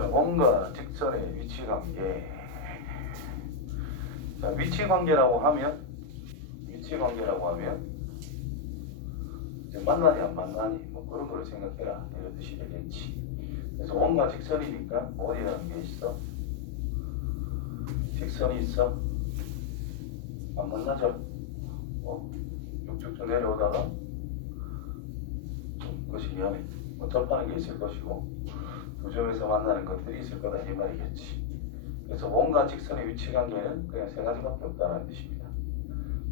자, 원과 직선의 위치 관계. 자, 위치 관계라고 하면 이제 만나니 안 만나니 뭐 그런 걸 생각해라 이런 뜻이 되겠지. 그래서 원과 직선이니까 원이라는 게 있어. 직선이 있어. 안 만나죠. 쭉쭉쭉 내려오다가 좀 그것이 미안해. 뭐 접하는 게 있을 것이고 두 점에서 만나는 것들이 있을 거다 이 말이겠지. 그래서 원과 직선의 위치 관계는 그냥 세 가지밖에 없다는 뜻입니다.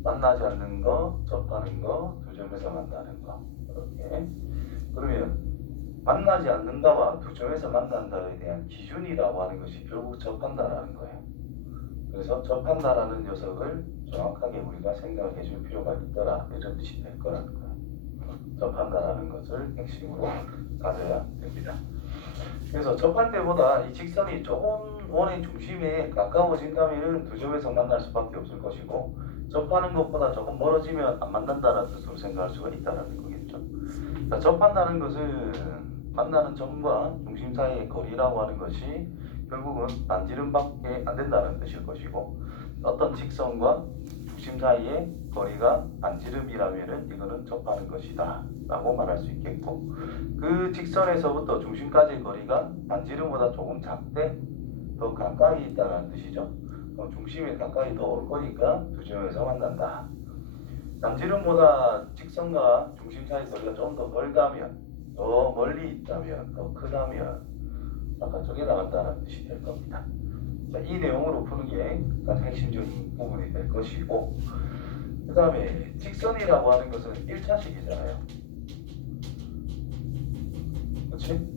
만나지 않는 거, 접하는 거, 두 점에서 만나는 거. 이렇게. 그러면 만나지 않는다와 두 점에서 만난다에 대한 기준이라고 하는 것이 결국 접한다라는 거예요. 그래서 접한다라는 녀석을 정확하게 우리가 생각해 줄 필요가 있더라 이런 뜻이 될 거라는 거예요. 접한다라는 것을 핵심으로 가져야 됩니다. 그래서 접할 때보다 이 직선이 조금 원의 중심에 가까워진다면 두 점에서 만날 수밖에 없을 것이고, 접하는 것보다 조금 멀어지면 안 만난다는 뜻으로 생각할 수가 있다는 거겠죠. 자, 접한다는 것은 만나는 점과 중심 사이의 거리라고 하는 것이 결국은 반지름밖에 안 된다는 뜻일 것이고, 어떤 직선과 중심 사이의 거리가 반지름이라면 이거는 접하는 것이다 라고 말할 수 있겠고, 그 직선에서부터 중심까지의 거리가 반지름보다 조금 작되 더 가까이 있다는 뜻이죠. 중심에 가까이 더 올 거니까 두 점에서 만난다. 반지름보다 직선과 중심 사이 거리가 좀 더 멀다면, 더 멀리 있다면, 더 크다면 바깥쪽에 나갔다는 뜻이 될 겁니다. 자, 이 내용으로 푸는 게 가장 핵심적인 부분이 될 것이고, 그 다음에 직선이라고 하는 것은 1차식이잖아요. 그렇지?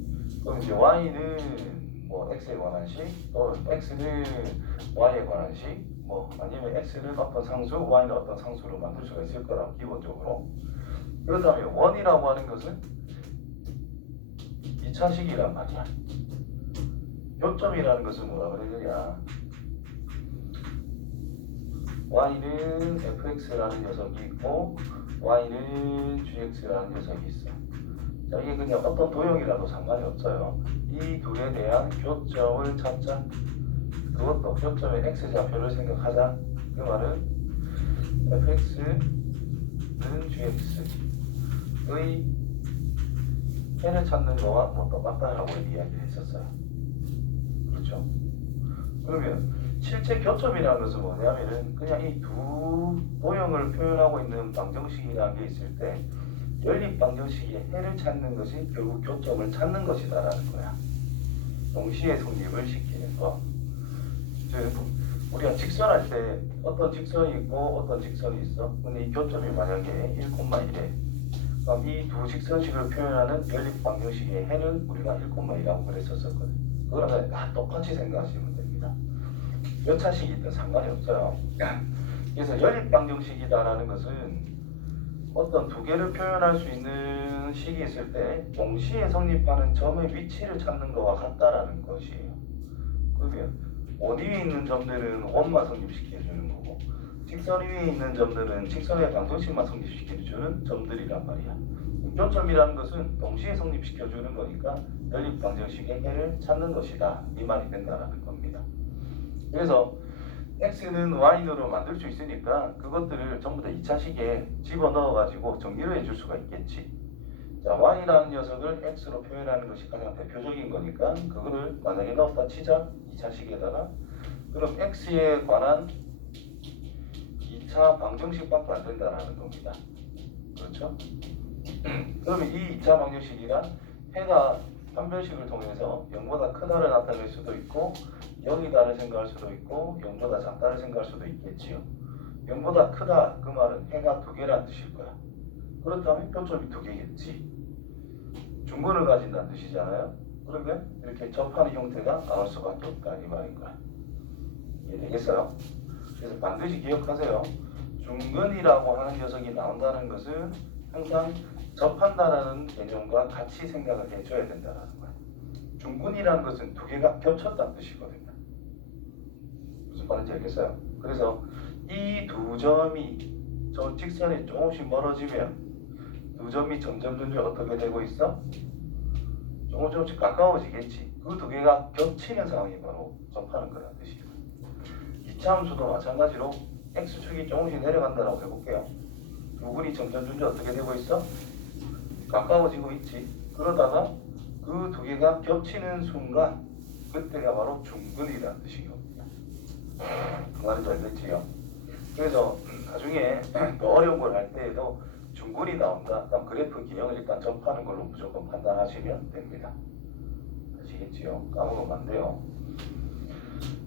그럼 이제 y는 뭐 x에 관한 식, 또 x는 y에 관한 식, 뭐 아니면 x는 어떤 상수, y는 어떤 상수로 만들 수가 있을 거라 기본적으로. 그렇다면 원이라고 하는 것은 2차식이란 말이야. 요점이라는 것은 뭐라 그래야 되냐? y는 fx라는 녀석이 있고 y는 gx라는 녀석이 있어. 자, 이게 그냥 어떤 도형이라도 상관이 없어요. 이 둘에 대한 교점을 찾자. 그것도 교점의 x좌표를 생각하자. 그 말은 fx는 gx의 해를 찾는 거와 뭐 똑같다라고 이야기를 했었어요. 그렇죠? 그러면 실제 교점이라는 것은 뭐냐면은 그냥 이 두 도형을 표현하고 있는 방정식이라는 게 있을 때 연립 방정식의 해를 찾는 것이 결국 교점을 찾는 것이다라는 거야. 동시에 성립을 시키는 거. 즉 우리가 직선할 때 어떤 직선이 있고 어떤 직선이 있어. 근데 이 교점이 만약에 1,1에 그럼 이 두 직선식을 표현하는 연립 방정식의 해는 우리가 1,1이라고 그랬었거든. 그거랑 다 똑같이 생각하시면 됩니다. 몇 차식이든 상관이 없어요. 그래서 연립 방정식이다라는 것은 어떤 두 개를 표현할 수 있는 식이 있을 때 동시에 성립하는 점의 위치를 찾는 것과 같다라는 것이에요. 그러면 원 위에 있는 점들은 원만 성립시켜주는 거고, 직선 위에 있는 점들은 직선의 방정식만 성립시켜주는 점들이란 말이야. 교점이라는 것은 동시에 성립시켜주는 거니까 연립 방정식의 해를 찾는 것이다 이 말이 된다라는 겁니다. 그래서 x는 y로 만들 수 있으니까 그것들을 전부 다 2차식에 집어넣어 가지고 정리를 해줄 수가 있겠지. 자, y라는 녀석을 x로 표현하는 것이 가장 대표적인 거니까 그거를 만약에 넣었다 치자 2차식에다가, 그럼 x에 관한 2차 방정식밖에 안 된다는 겁니다. 그렇죠? 그러면 이 2차 방정식이란 해가 판별식을 통해서 0보다 크다를 나타낼 수도 있고 0이다를 생각할 수도 있고 0보다 작다를 생각할 수도 있겠지요. 0보다 크다 그 말은 해가 두 개란 뜻일 거야. 그렇다면 교점이 두 개겠지. 중근을 가진다는 뜻이잖아요. 그러면 이렇게 접하는 형태가 나올 수밖에 없다 이 말인 거야. 이해되겠어요? 그래서 반드시 기억하세요. 중근이라고 하는 녀석이 나온다는 것은 항상 접한다라는 개념과 같이 생각을 해줘야 된다는 거예요. 중근이라는 것은 두 개가 겹쳤다는 뜻이거든요. 무슨 말인지 알겠어요? 그래서 이 두 점이 저 직선이 조금씩 멀어지면 두 점이 점점 어떻게 되고 있어? 조금씩 가까워지겠지. 그 두 개가 겹치는 상황이 바로 접하는 거라는 뜻이에요. 2차 함수도 마찬가지로 x축이 조금씩 내려간다고 해볼게요. 두 분이 점점 어떻게 되고 있어? 가까워지고 있지. 그러다가 그 두 개가 겹치는 순간 그때가 바로 중근이라는 뜻인 겁니다. 그 말이 잘 됐지요? 그래서 나중에 더 어려운 걸 할 때에도 중근이 나온다. 그럼 그래프 기형을 일단 접하는 걸로 무조건 판단하시면 됩니다. 아시겠지요? 까먹으면 안 돼요.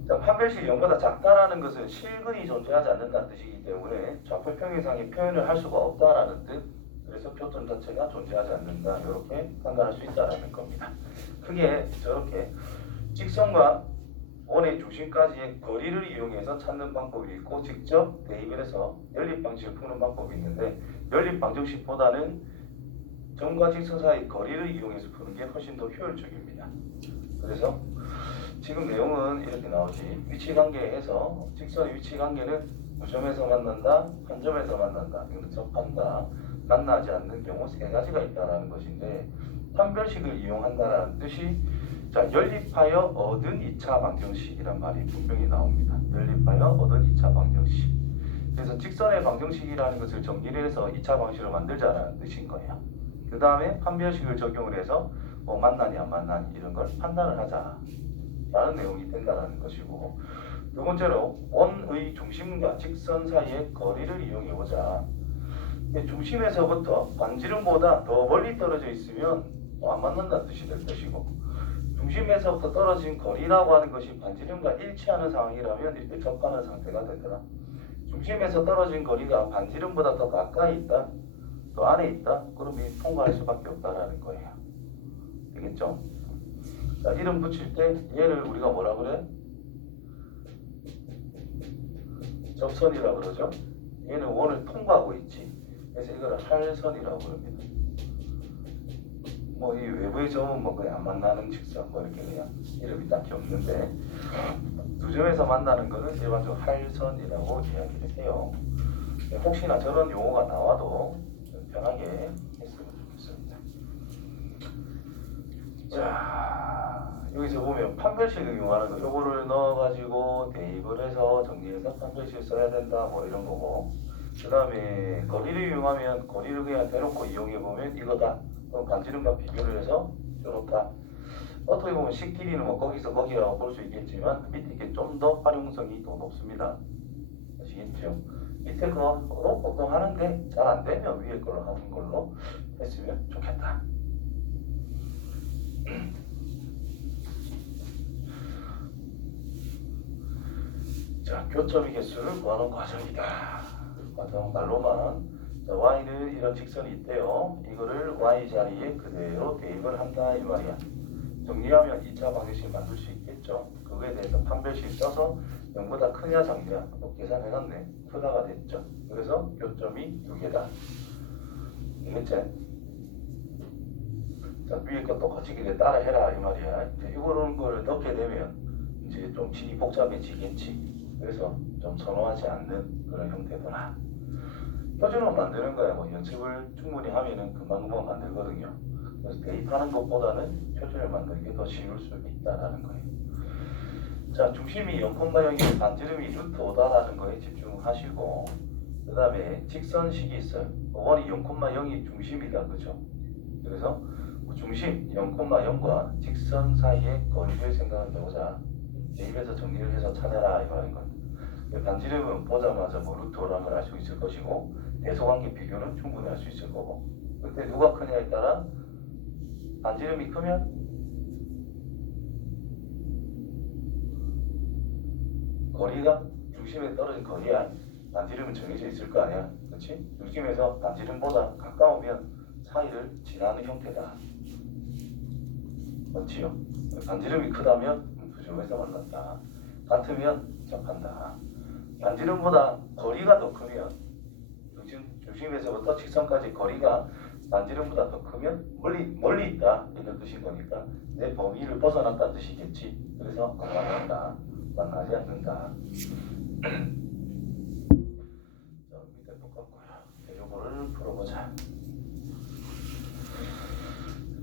자, 판별식 0보다 작다라는 것은 실근이 존재하지 않는다는 뜻이기 때문에 좌표 평행상의 표현을 할 수가 없다라는 뜻. 그래서 표점 자체가 존재하지 않는다. 이렇게 판단할 수 있다라는 겁니다. 크게 저렇게 직선과 원의 중심까지의 거리를 이용해서 찾는 방법이 있고 직접 대입을 해서 연립 방식을 푸는 방법이 있는데 연립 방정식보다는 점과 직선 사이 거리를 이용해서 푸는 게 훨씬 더 효율적입니다. 그래서 지금 내용은 이렇게 나오지. 위치관계에서 직선의 위치관계는 무점에서 만난다, 한 점에서 만난다, 이거는 접한다, 만나지 않는 경우 세 가지가 있다는 것인데 판별식을 이용한다는 뜻이 자, 연립하여 얻은 2차 방정식이란 말이 분명히 나옵니다. 연립하여 얻은 2차 방정식. 그래서 직선의 방정식이라는 것을 정리를 해서 2차 방식을 만들자라는 뜻인 거예요. 그 다음에 판별식을 적용을 해서 만나니 안 만나니 이런 걸 판단을 하자 라는 내용이 된다는 것이고 두 번째로 원의 중심과 직선 사이의 거리를 이용해보자. 중심에서부터 반지름보다 더 멀리 떨어져 있으면 안 만난다는 뜻이 될 것이고 중심에서부터 떨어진 거리라고 하는 것이 반지름과 일치하는 상황이라면 이렇게 접하는 상태가 되더라. 중심에서 떨어진 거리가 반지름보다 더 가까이 있다, 더 안에 있다, 그러면 통과할 수밖에 없다라는 거예요. 되겠죠? 자, 이름 붙일 때 얘를 우리가 뭐라 그래? 접선이라고 그러죠? 얘는 원을 통과하고 있지. 그래서 이거를 할선이라고 그럽니다. 뭐 이 외부의 점은 뭐 그냥 안 만나는 직선 뭐 이렇게 그냥 이름이 딱히 없는데 두 점에서 만나는 거는 일반적으로 할선이라고 이야기를 해요. 혹시나 저런 용어가 나와도 편하게 했으면 좋겠습니다. 자, 여기서 보면 판별식 응용하는 거 요거를 넣어가지고 대입을 해서 정리해서 판별식을 써야 된다 뭐 이런 거고 그 다음에 거리를 이용하면 거리를 그냥 대놓고 이용해보면 이거다. 그럼 반지름과 비교를 해서 이렇다. 어떻게 보면 식 길이는 뭐 거기서 거기라고 볼 수 있겠지만 밑에 게 좀 더 활용성이 더 높습니다. 아시겠죠? 밑에 거 보통 하는데 잘 안 되면 위에 걸로 하는 걸로 했으면 좋겠다. 자, 교점의 개수를 구하는 과정이다. 과정 말로만 자, y는 이런 직선이 있대요. 이거를 y 자리에 그대로 대입을 한다 이 말이야. 정리하면 2차 방정식 만들 수 있겠죠. 그거에 대해서 판별식 써서 0보다 크냐 작냐 계산해놨네. 크다가 됐죠. 그래서 교점이 2개다. 이겠지? 자, 위에 것도 거치기를 따라 해라 이 말이야. 이제 이런 걸 넣게 되면 이제 좀 질이 복잡해지겠지. 그래서 좀 선호하지 않는 그런 형태더라. 표준은 만드는 거야. 뭐 연습을 충분히 하면은 금방 만들거든요. 그래서 대입하는 것보다는 표준을 만드는 게 더 쉬울 수 있다라는 거예요. 자, 중심이 0,0이 반지름이 루트 5다라는 거에 집중하시고 그 다음에 직선식이 있어요. 원이 0,0이 중심이다. 그죠? 그래서 중심 0,0과 직선 사이의 거리를 생각을 해보자. 대입해서 정리를 해서 찾아라 이 말인 거예요. 반지름은 보자마자 뭐 루트 5라는 걸 알 수 있을 것이고 대소관계 비교는 충분히 할 수 있을 거고 그때 누가 크냐에 따라 반지름이 크면 거리가 중심에 떨어진 거리야. 반지름은 정해져 있을 거 아니야. 그렇지? 중심에서 반지름보다 가까우면 사이를 지나는 형태다. 맞지요? 반지름이 크다면 두 점에서 만난다. 같으면 접한다. 반지름보다 거리가 더 크면 중심에서부터 직선까지 거리가 반지름보다 더 크면 멀리 있다 이런 뜻인 거니까 내 범위를 벗어났다는 뜻이겠지. 그래서 만난다, 만나지 않는다. 자, 밑에 똑같고요. 이거를 풀어보자.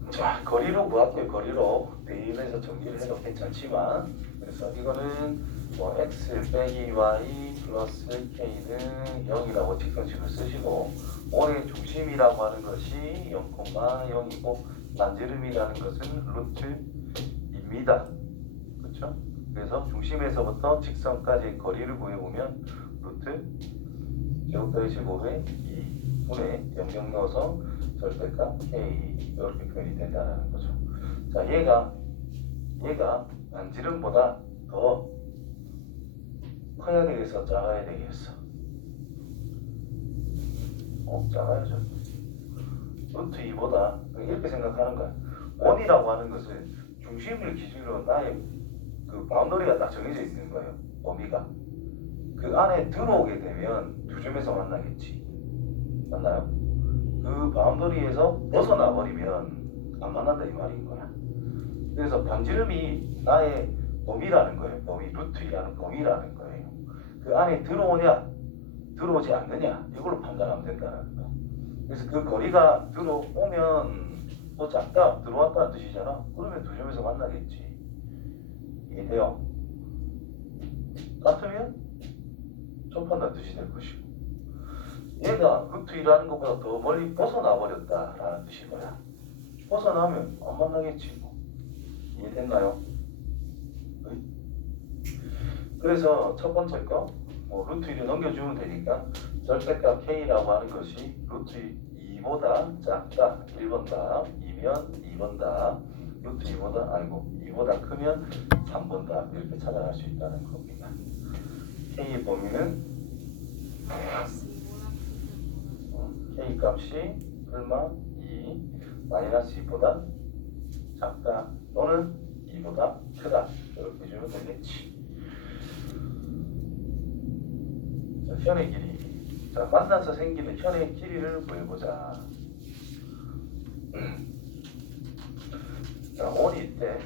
자, 거리로 구할게요. 거리로 대입해서 정리를 해도 괜찮지만, 그래서 이거는 뭐 x 빼기 y 플러스 k는 0이라고 직선식을 쓰시고, O의 중심이라고 하는 것이 0,0이고 반지름이라는 것은 루트입니다. 그렇죠? 그래서 중심에서부터 직선까지의 거리를 구해보면 루트 제곱 더하기 제곱의 2분의 0 넣어서 절대값 k 이렇게 표현이 된다는 거죠. 자, 얘가 반지름보다 더 커야 되겠어, 작아야 되겠어? 작아야죠. 루트 2보다 이렇게 생각하는 거야. 원이라고 하는 것은 중심을 기준으로 나의 그 바운더리가 딱 정해져 있는 거예요. 범위가. 그 안에 들어오게 되면 두 점에서 만나겠지. 맞나요? 그 바운더리에서 벗어나 버리면 안 만난다 이 말인 거야. 그래서 반지름이 나의 범위라는 거예요. 범위, 루트 2라는 범위라는 거예요. 그 안에 들어오냐, 들어오지 않느냐 이걸로 판단하면 된다는 거야. 그래서 그 거리가 들어오면 뭐 작다, 들어왔다는 뜻이잖아. 그러면 두 점에서 만나겠지. 이게 돼요. 같으면 접한다는 뜻이 될 것이고, 얘가 루트 2라는 것보다 더 멀리 벗어나 버렸다라는 뜻인 거야. 벗어나면 안 만나겠지. 뭐. 이해됐나요? 그래서 첫 번째 거, 루트 2를 넘겨주면 되니까 절대값 k라고 하는 것이 루트 2보다 작다 1번 답, 2면 2번 답, 루트 2보다 크면 3번 답 이렇게 찾아갈 수 있다는 겁니다. K의 범위는 K 값이 얼마? 2 마이너스 2보다 작다 또는 2보다 크다 이렇게 주면 되겠지. 자, 현의 길이. 자, 만나서 생기는 현의 길이를 구해보자. 자, 원이 있대.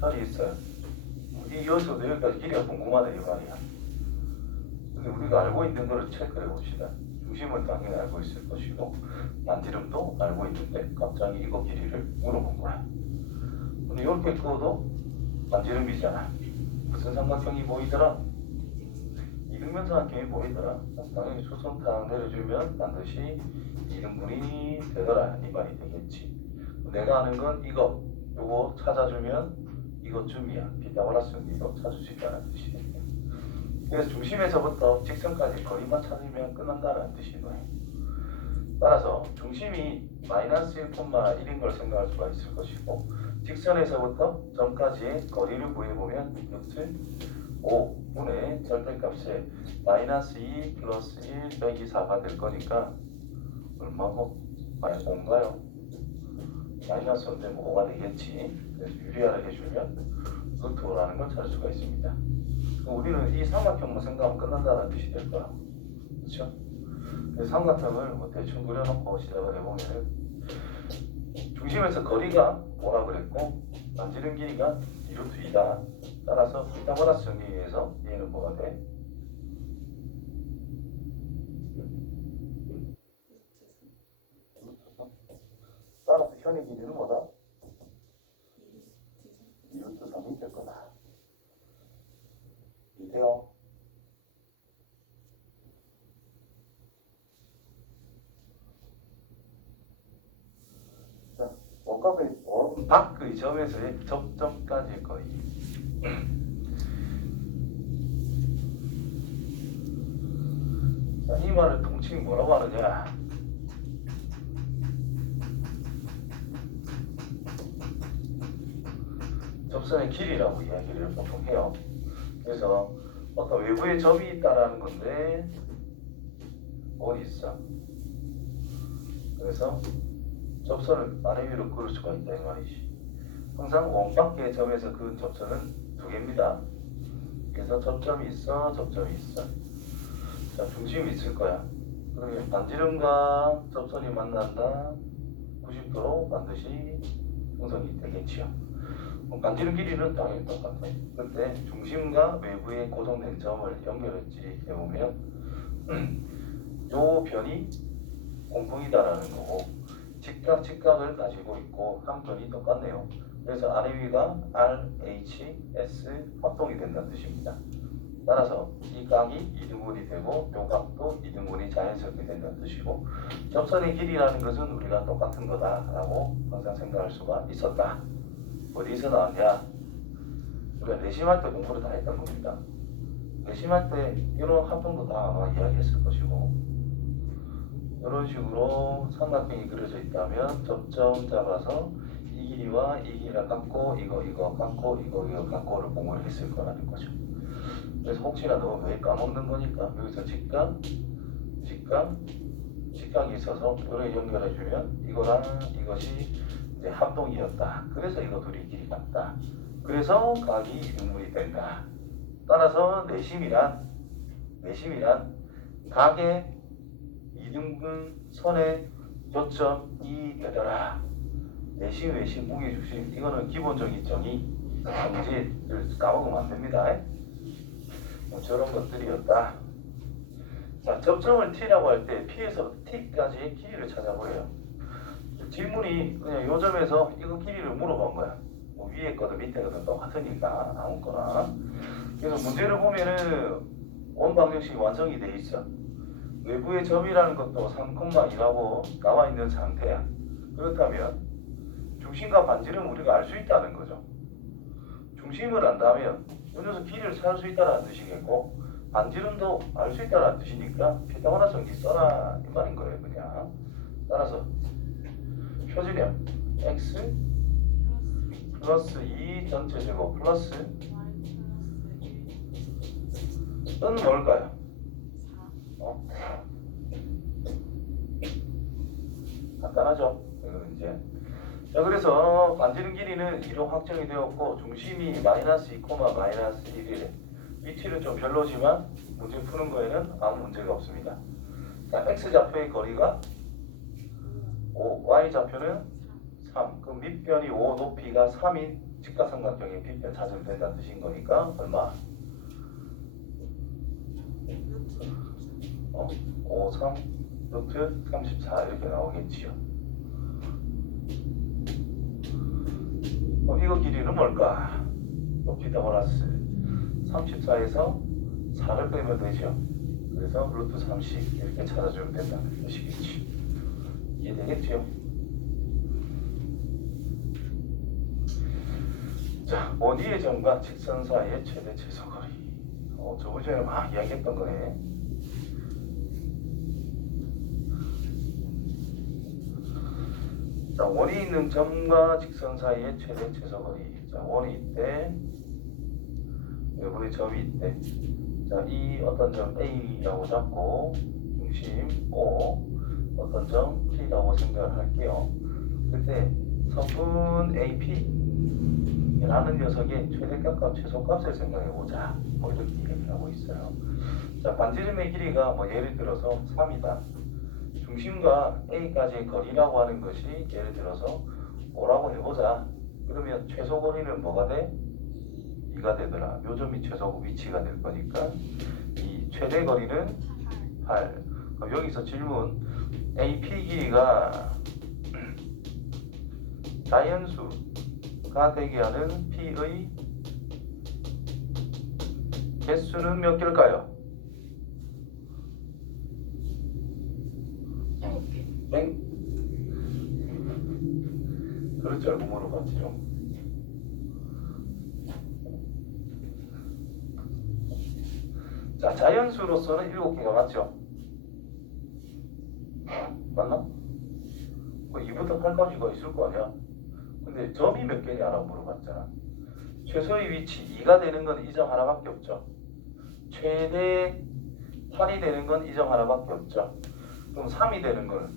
현이 있어요. 이 여기서도 여기까지 길이가 궁금하다 이 말이야. 근데 우리가 알고 있는 거를 체크해 봅시다. 중심은 당연히 알고 있을 것이고 반지름도 알고 있는데 갑자기 이거 길이를 물어본 거야. 근데 이렇게 꺼도 반지름이잖아. 무슨 삼각형이 보이더라? 이등변 삼각형이 보이더라. 당연히 수선탁 내려주면 반드시 이등분이 되더라 이 말이 되겠지. 내가 아는 건 요거 찾아주면 이것쯤이야. 피타고라스 정리로 찾을 수 있다는 뜻이에요. 그래서 중심에서부터 직선까지 거리만 찾으면 끝난다는 뜻인 거예요. 따라서 중심이 마이너스 1,1인 걸 생각할 수가 있을 것이고, 직선에서부터 점까지의 거리를 구해보면 루트 5분의 절대값에 마이너스 2 플러스 1 빼기 4가 될 거니까 얼마고? 아니 5인가요? 마이너스 5인데 5가 되겠지. 그래서 유리화를 해주면 루트 5라는 걸 찾을 수가 있습니다. 우리는 이 삼각형만 생각하면 끝난다는 뜻이 될 거야. 그렇죠? 그래서 삼각형을 대충 그려놓고 시작을 해보면 중심에서 거리가 뭐라 그랬고 반지름 길이가 2루트 2다. 따라서 피타고라스 정리에 의해서 얘는 뭐가 돼? 따라서 현의 길이는 뭐다? 2루트 3이 될 거다. 이해요? 자, 원값의 밖의 점에서의 접점까지의 거리. 자, 이 말을 통칭 뭐라고 하느냐? 접선의 길이라고 이야기를 보통 해요. 그래서 어떤 외부에 점이 있다라는 건데 어디 있어? 그래서 접선을 아래 위로 그을 수가 있다 이 말이지. 항상 원밖의 점에서 그은 접선은 두 개입니다. 그래서 접점이 있어, 접점이 있어. 자, 중심이 있을 거야. 그러면 반지름과 접선이 만난다. 90도로 반드시 형성이 되겠지요. 반지름 길이는 당연히 똑같아요. 그때 중심과 외부의 고정된 점을 연결해 보면 요 변이 공통이다라는 거고 직각을 가지고 있고 항변이 똑같네요. 그래서 아래 위가 RHS 합동이 된다는 뜻입니다. 따라서 이 각이 2등분이 되고 이 각도 2등분이 자연스럽게 된다는 뜻이고 접선의 길이라는 것은 우리가 똑같은 거다라고 항상 생각할 수가 있었다. 어디서 나왔냐? 우리가 내심할 때 공부를 다 했던 겁니다. 내심할 때 이런 합동도 다 아마 이야기했을 것이고 이런 식으로 삼각형이 그려져 있다면 접점 잡아서 이 길이와 이 길이를 갖고 이거 갖고 이거 갖고를 공부를 했을 거라는 거죠. 그래서 혹시나 너 왜 까먹는 거니까 여기서 직각이 있어서 이렇게 연결해주면 이거랑 이것이 이제 합동이었다. 그래서 이거 둘이 길이 같다. 그래서 각이 이등분이 된다. 따라서 내심이란 각의 2등분 선의 교점이 되더라. 내심, 외심, 무게중심 이거는 기본적인 정의 정지를 까먹으면 안 됩니다. 뭐 저런 것들이었다. 자, 접점을 T라고 할 때 P에서 T까지의 길이를 찾아보래요. 질문이 그냥 요 점에서 이거 길이를 물어본 거야. 뭐 위에 거든 밑에 거든 똑같으니까 아무거나. 그래서 문제를 보면은 원 방정식이 완성이 돼 있어. 외부의 점이라는 것도 3,2라고 나와 있는 상태야. 그렇다면 중심과 반지름은 우리가 알 수 있다는 거죠. 중심을 안다면 이 녀석 길이를 찾을 수 있다는 뜻이겠고 반지름도 알 수 있다는 뜻이니까 피타고라스 정리 써라 이 말인 거예요. 그냥 따라서 표준형 x 플러스 2 전체 제곱 플러스 은 뭘까요? 간단하죠? 이제. 자, 그래서 반지름 길이는 2로 확정이 되었고 중심이 마이너스 2, 마이너스 1이래. 위치는 좀 별로지만 문제 푸는 거에는 아무 문제가 없습니다. 자, x좌표의 거리가 5, y좌표는 3. 그럼 밑변이 5, 높이가 3인 직각삼각형의 빗변 찾으면 된다는 뜻인 거니까 얼마? 5, 3, 루트 34 이렇게 나오겠지요. 그럼 이거 길이는 뭘까? 피타고라스 34에서 4를 빼면 되죠. 그래서 루트 30 이렇게 찾아주면 된다는 뜻이겠지. 이해되겠죠? 자, 원위의 점과 직선 사이의 최대 최소거리. 저번 시간에 막 이야기했던 거네. 자, 원이 있는 점과 직선 사이의 최대 최소거리. 자, 원이 있대. 여기 점이 있대. 자, 이 어떤 점 A라고 잡고 중심 O 어떤 점 P라고 생각을 할게요. 그때 성분 AP라는 녀석의 최대값과 최소값을 생각해보자. 뭐 이렇게 얘기를 하고 있어요. 자, 반지름의 길이가 뭐 예를 들어서 3이다. 중심과 A까지의 거리라고 하는 것이 예를 들어서 5라고 해보자. 그러면 최소 거리는 뭐가 돼? 2가 되더라. 요 점이 최소 위치가 될 거니까 이 최대 거리는 8. 그럼 여기서 질문 AP 길이가 자연수가 되게 하는 P의 개수는 몇 개일까요? 7개. 그렇죠. 알고 물어봤죠. 자, 자연수로서는 7개가 맞죠? 맞나? 뭐 2부터 8까지가 있을 거 아니야? 근데 점이 몇 개냐라고 물어봤잖아. 최소의 위치 2가 되는 건 이 점 하나밖에 없죠. 최대 8이 되는 건 이 점 하나밖에 없죠. 그럼 3이 되는 건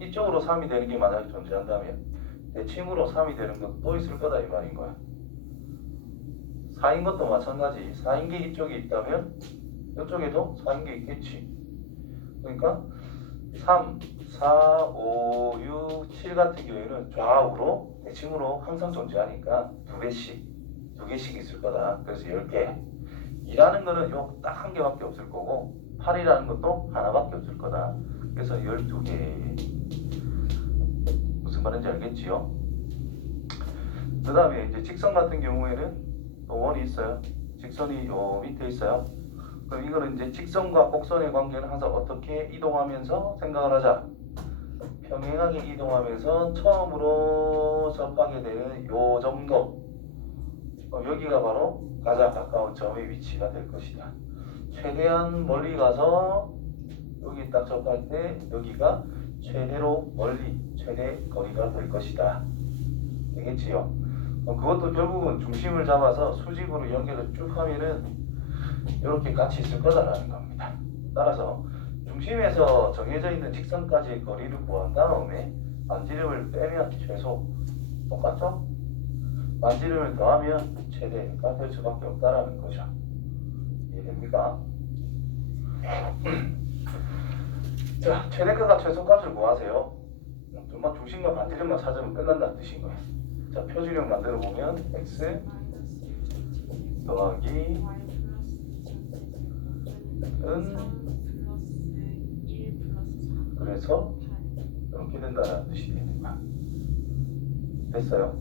이쪽으로 3이 되는 게 만약에 존재한다면 대칭으로 3이 되는 건 또 있을 거다 이 말인 거야. 4인 것도 마찬가지. 4인 게 이쪽에 있다면 이쪽에도 4인 게 있겠지. 그러니까 3, 4, 5, 6, 7 같은 경우에는 좌우로 대칭으로 항상 존재하니까 두 개씩 있을 거다. 그래서 10개. 2라는 거는 요 딱 한 개밖에 없을 거고 8이라는 것도 하나밖에 없을 거다. 그래서 12개. 무슨 말인지 알겠지요? 그 다음에 이제 직선 같은 경우에는 또 원이 있어요. 직선이 요 밑에 있어요. 그럼 이거는 이제 직선과 곡선의 관계는 항상 어떻게 이동하면서 생각을 하자. 평행하게 이동하면서 처음으로 접하게 되는 요 정도. 여기가 바로 가장 가까운 점의 위치가 될 것이다. 최대한 멀리 가서 여기 딱 접할 때 여기가 최대로 멀리 최대 거리가 될 것이다. 되겠지요? 그것도 결국은 중심을 잡아서 수직으로 연결을 쭉 하면은 이렇게 같이 있을 거다라는 겁니다. 따라서 중심에서 정해져 있는 직선까지의 거리를 구한 다음에 반지름을 빼면 최소 똑같죠? 반지름을 더하면 최대가 될 수밖에 없다라는 거죠. 이해됩니까? 자, 최대값과 최소값을 구하세요. 정말 중심과 반지름만 찾으면 끝난다는 뜻인 거예요. 자, 표준형 만들어 보면 x 더하기 은 그래서 이렇게 된다는 뜻이 되는 거야. 됐어요?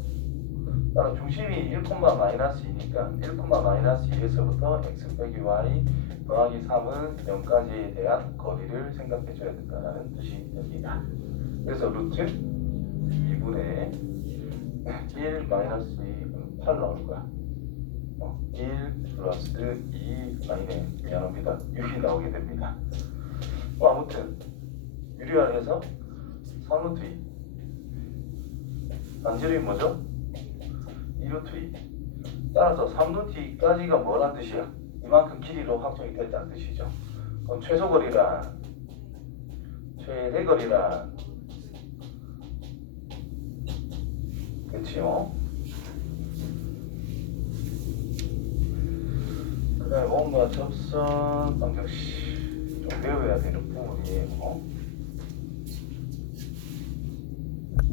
따라 중심이 1,-2니까 1,-2에서부터 x 빼기 y 더하기 3은 0까지에 대한 거리를 생각해 줘야 된다는 뜻이 됩니다. 그래서 루트 2분의 1 마이너스 2는 8 나올 거야. 1 플러스 2 미안합니다. 6이 나오게 됩니다. 아무튼 유리화해서 3루트 2 반지름이 뭐죠? 2루트 2. 따라서 3루트 2까지가 뭐란 뜻이야? 이만큼 길이로 확정이 됐다는 뜻이죠. 그럼 최소거리란 최대거리란 그치요? 그 다음에 원과 접선 방정식 좀 배워야 되는 부분이에요.